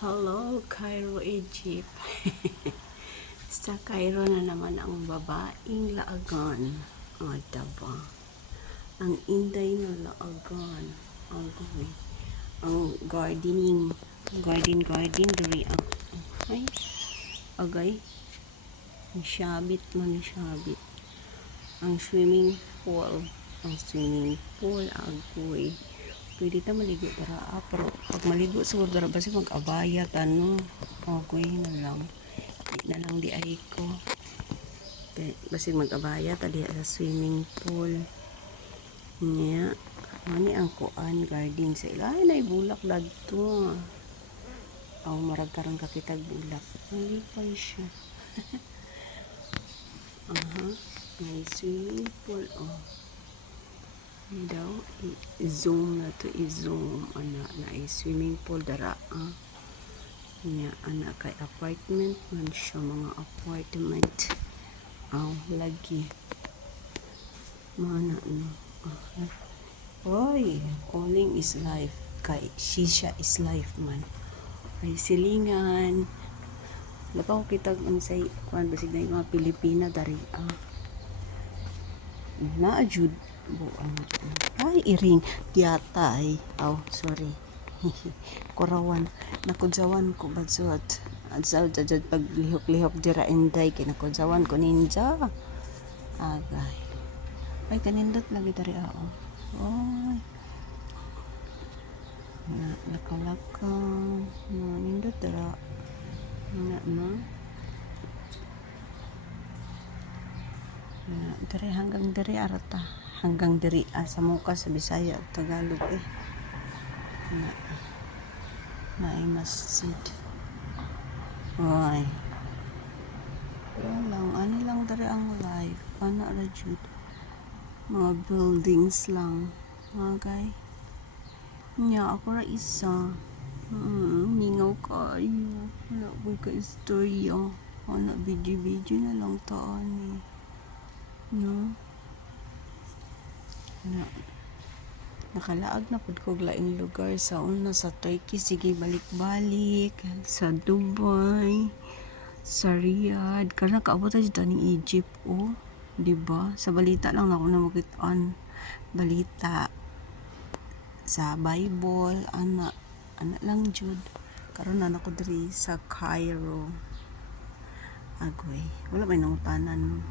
Hello, Cairo, Egypt. Sa Cairo na naman ang babaeng laagan. O, diba? Ang inday na laagan. Ang gardening. Garden, diri ang. Ay, agay. Ang shabit man, shabit. Ang swimming pool. Agoy. Pwede ta maligo dara, pero pag maligo siguro dara basi mag-abaya tano. Okay na lang. Di na lang di ay ko. Basi mag-abaya ta di sa swimming pool. Nya, mani ang kuan garden sa ilay na bulak dadto. Aw marag karon kakitag bulak. Hindi pa siya. May swimming pool oh. Daw i-zoom na to i-zoom ana na swimming pool dara nya ana kay apartment man siya mga apartment lagi mana no oy calling is life kay shisha is life man ay silingan labaw kitag ang say kuan basig na mga Pilipina dari na jud buang ay iring tiyatay sorry kurawan nakudsawan ko badsot adsaw jud pag lihok-lihok dira inday kay nakudsawan ko ninja agay ay kanindot lagi diri oy nakalakang nindot dira na diri hanggang diri arata hanggang diri sa muka sa Bisaya at Tagalog na ay masjid ay ano lang diri ang life ana ra jud mga buildings lang okay nya ako ra isa ningaw kayo wala ko ka istorya ana video na lang taan no nakalaag na pud ko laing lugar sa una sa Turkey sige balik-balik sa Dubai sa Riyadh kana kaabot jud ni Egypt di ba sa balita lang ako na makit-an balita sa Bible ana lang jud karon na ako diri sa Cairo agoy wala may nangutanan